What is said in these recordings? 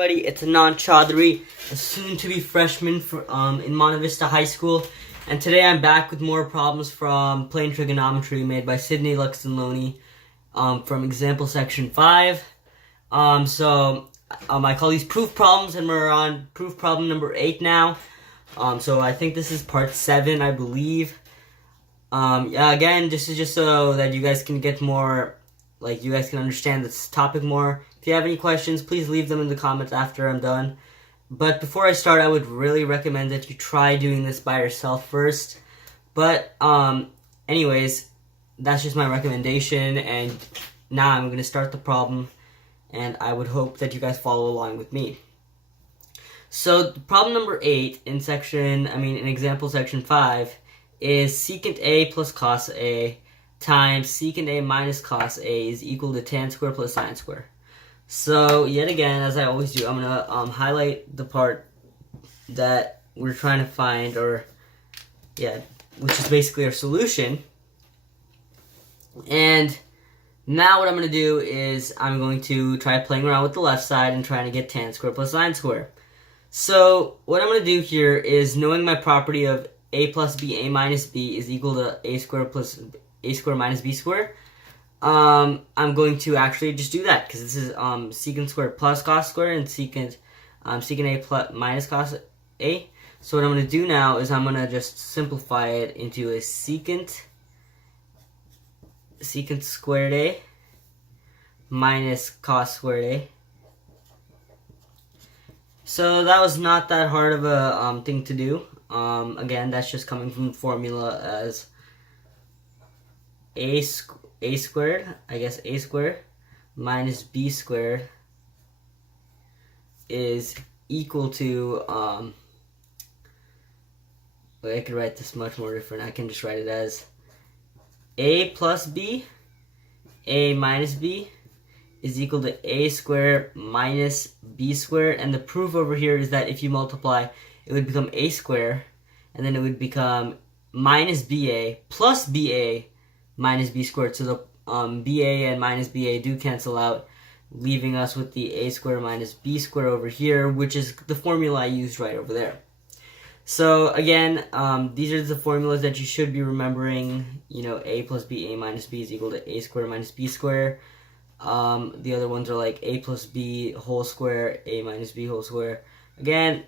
everybody, it's Anand Chaudhary, a soon-to-be freshman in Monte Vista High School, and today I'm back with more problems from plane trigonometry made by Sidney Luxton-Loney from example section 5. I call these proof problems, and we're on proof problem number 8 now. So I think this is part 7, I believe. Again, this is just so that you guys can get more, you guys can understand this topic more. If you have any questions, please leave them in the comments after I'm done. But before I start, I would really recommend that you try doing this by yourself first. But, anyways, that's just my recommendation, and now I'm going to start the problem, and I would hope that you guys follow along with me. So, problem number 8 in example section 5 is secant A plus cos A times secant A minus cos A is equal to tan square plus sine square. So, yet again, as I always do, I'm going to highlight the part that we're trying to find, which is basically our solution. And now what I'm going to do is I'm going to try playing around with the left side and trying to get tan square plus sine square. So, what I'm going to do here is, knowing my property of a plus b, a minus b is equal to a squared plus a squared minus b squared, I'm going to actually just do that, because this is secant squared plus cos squared and secant A plus minus cos A. So what I'm going to do now is I'm going to just simplify it into a secant squared A minus cos squared A. So that was not that hard of a thing to do. Again, that's just coming from the formula as a squared minus b squared is equal to, I could write this much more different. I can just write it as a plus b, a minus b is equal to a squared minus b squared, and the proof over here is that if you multiply, it would become a squared, and then it would become minus ba plus ba minus b squared. So the ba and minus ba do cancel out, leaving us with the a squared minus b squared over here, which is the formula I used right over there. So again, these are the formulas that you should be remembering. A plus b, a minus b is equal to a squared minus b squared. The other ones are like a plus b whole square, a minus b whole square. Again,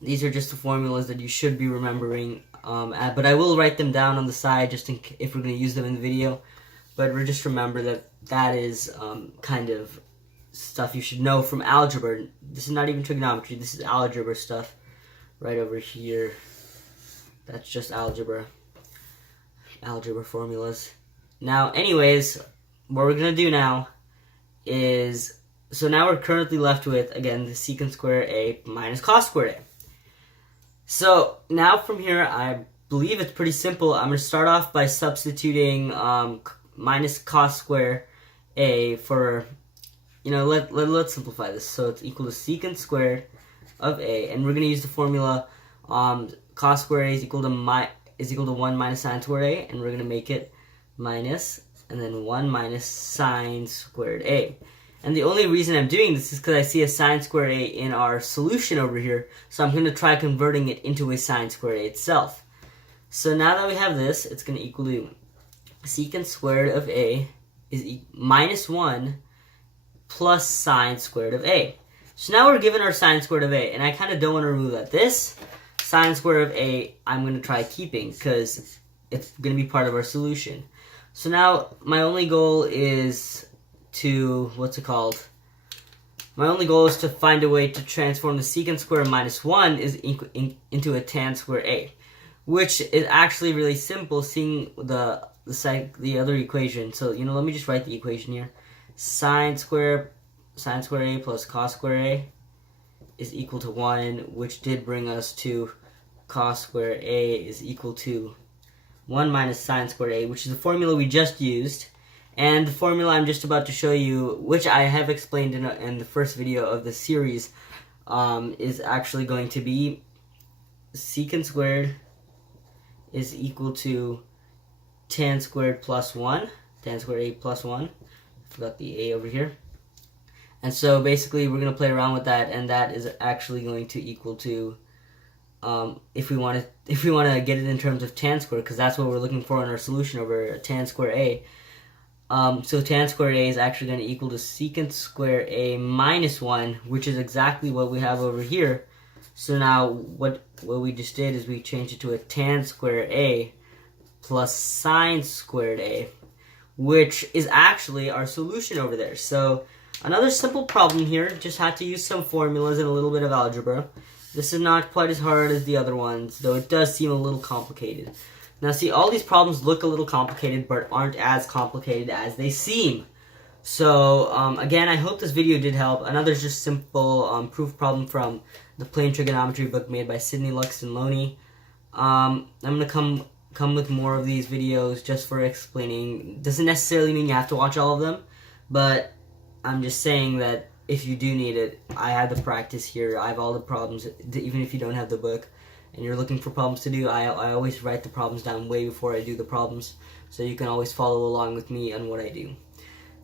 these are just the formulas that you should be remembering. But I will write them down on the side just if we're going to use them in the video. But just remember that that is kind of stuff you should know from algebra. This is not even trigonometry. This is algebra stuff right over here. That's just algebra formulas. Now, anyways, what we're going to do now is, so now we're currently left with, again, the secant squared A minus cos squared A. So now from here, I believe it's pretty simple. I'm going to start off by substituting minus cos squared A for, let's simplify this. So it's equal to secant squared of A, and we're going to use the formula cos squared A is equal to 1 minus sine squared A, and we're going to make it minus, and then 1 minus sine squared A. And the only reason I'm doing this is because I see a sine squared A in our solution over here, so I'm going to try converting it into a sine squared A itself. So now that we have this, it's going to equal to secant squared of A is minus 1 plus sine squared of A. So now we're given our sine squared of A, and I kind of don't want to remove that. This sine squared of A I'm going to try keeping because it's going to be part of our solution. So now my only goal is to, find a way to transform the secant squared minus 1 into a tan squared A, which is actually really simple, seeing the other equation. So, let me just write the equation here. Sine squared A plus cos squared A is equal to 1, which did bring us to cos squared A is equal to 1 minus sine squared A, which is the formula we just used. And the formula I'm just about to show you, which I have explained in the first video of the series, is actually going to be secant squared is equal to tan squared plus 1, tan squared A plus 1. I forgot the A over here. And so basically we're going to play around with that, and that is actually going to equal to, if we want to get it in terms of tan squared, because that's what we're looking for in our solution over tan square a. So tan squared a is actually going to equal to secant square a minus 1, which is exactly what we have over here. So now what we just did is we changed it to a tan square a plus sine squared a, which is actually our solution over there. So another simple problem here, just had to use some formulas and a little bit of algebra. This is not quite as hard as the other ones, though it does seem a little complicated. Now see, all these problems look a little complicated, but aren't as complicated as they seem. So again, I hope this video did help. Another just simple proof problem from the Plane Trigonometry book made by Sidney Luxton Loney. I'm going to come with more of these videos just for explaining. Doesn't necessarily mean you have to watch all of them, but I'm just saying that if you do need it, I have the practice here. I have all the problems, even if you don't have the book and you're looking for problems to do. I always write the problems down way before I do the problems, so you can always follow along with me on what I do.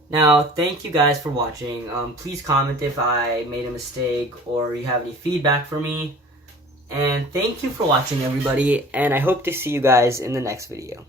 Now, thank you guys for watching. Please comment if I made a mistake or you have any feedback for me. And thank you for watching, everybody, and I hope to see you guys in the next video.